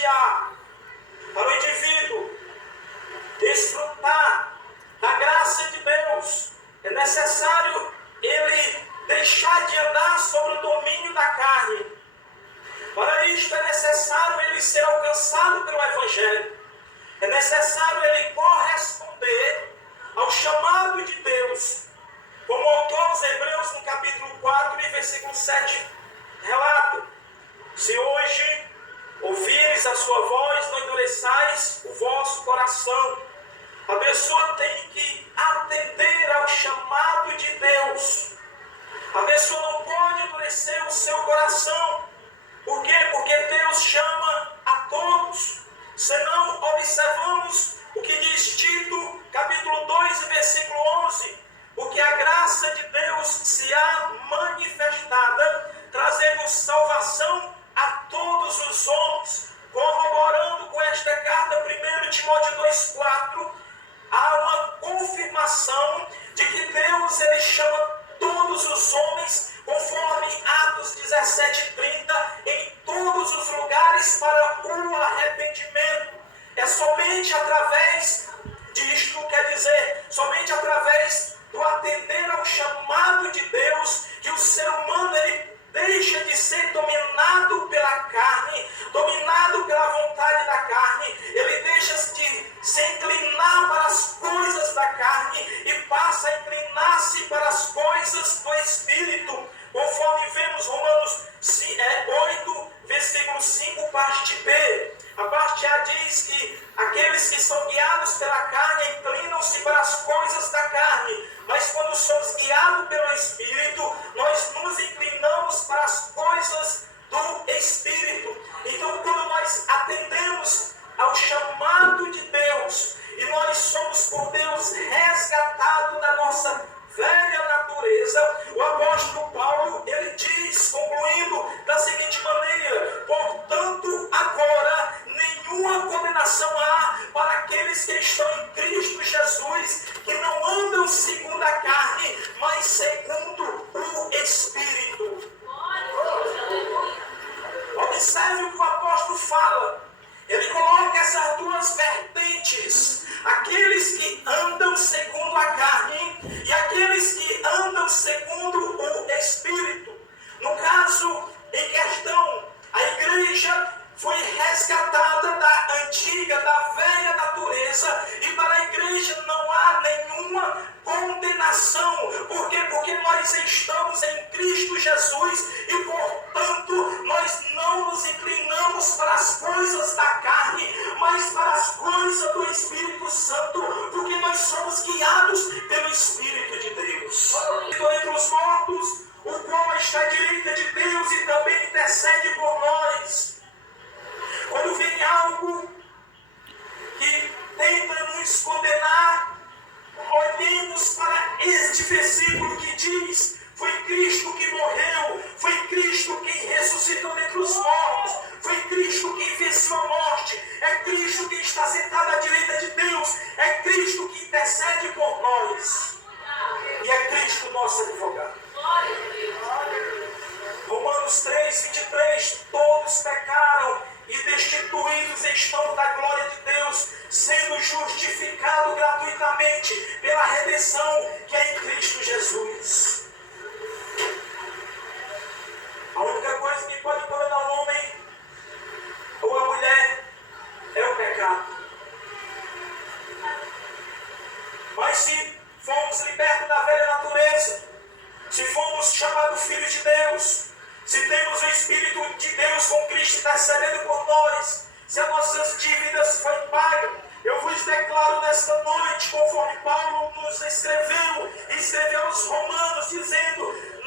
desafiar para o indivíduo desfrutar da graça de Deus. É necessário ele deixar de andar sobre o domínio da carne. Para isto é necessário ele ser alcançado pelo Evangelho. É necessário ele corresponder ao chamado de Deus. Como o autor aos Hebreus, no capítulo 4 e versículo 7, relata: se hoje ouvires a sua voz, não endureçais o vosso coração. A pessoa tem que atender ao chamado de Deus. A pessoa não pode endurecer o seu coração. Por quê? Porque Deus chama a todos. Senão, observamos o que diz Tito, capítulo 2 e versículo 11. Porque a graça de Deus se há manifestada, trazendo salvação a todos os homens. Corroborando com esta carta, 1 Timóteo 2,4, há uma confirmação de que Deus ele chama todos os homens, conforme Atos 17:30, em todos os lugares para o arrependimento. É somente através disto, quer dizer, somente através do atender ao chamado de Deus, que o ser humano ele deixa de ser dominado pela carne, dominado pela vontade da carne. Ele deixa de se inclinar para as coisas da carne e passa a inclinar-se para as coisas do Espírito, conforme vemos Romanos 8, versículo 5, parte B. A parte A diz que aqueles que são guiados pela carne inclinam-se para as coisas da carne, mas quando somos guiados pelo Espírito, nós nos inclinamos para as coisas do Espírito. Então, quando nós atendemos ao chamado de Deus, e nós somos por Deus resgatados da nossa velha natureza, o apóstolo Paulo, ele diz, concluindo da seguinte maneira: portanto, agora nenhuma condenação há para aqueles que estão em Cristo Jesus, que não andam segundo a carne, mas segundo o Espírito. Observe o que o apóstolo fala. Ele coloca essas duas vertentes: aqueles que andam segundo a carne e aqueles que andam segundo o Espírito. No caso em questão, a igreja foi resgatada da antiga, da velha natureza, e para a igreja não há nenhuma condenação. Por quê? Porque nós estamos em Cristo Jesus e, portanto, nós não nos inclinamos para as coisas da carne, mas para as coisas do Espírito Santo, porque nós somos guiados pelo Espírito de Deus. Entre os mortos, o qual está à direita de Deus e também intercede por nós. Quando vem algo que tenta nos condenar, olhemos para este versículo que diz: foi Cristo que morreu, foi Cristo quem ressuscitou dentre os mortos, foi Cristo quem venceu a morte, é Cristo quem está sentado à direita de Deus, é Cristo que intercede por nós, e é Cristo nosso advogado. Romanos 3:23, todos pecaram e destituídos estão da glória de Deus, sendo justificados gratuitamente pela redenção que é em Cristo Jesus. A única coisa que pode condenar o homem ou a mulher é o pecado. Mas se fomos libertos da velha natureza, se fomos chamados filhos de Deus, se temos o Espírito de Deus com Cristo intercedendo por nós, se as nossas dívidas foram pagas, eu vos declaro nesta noite, conforme Paulo nos escreveu aos Romanos, dizendo: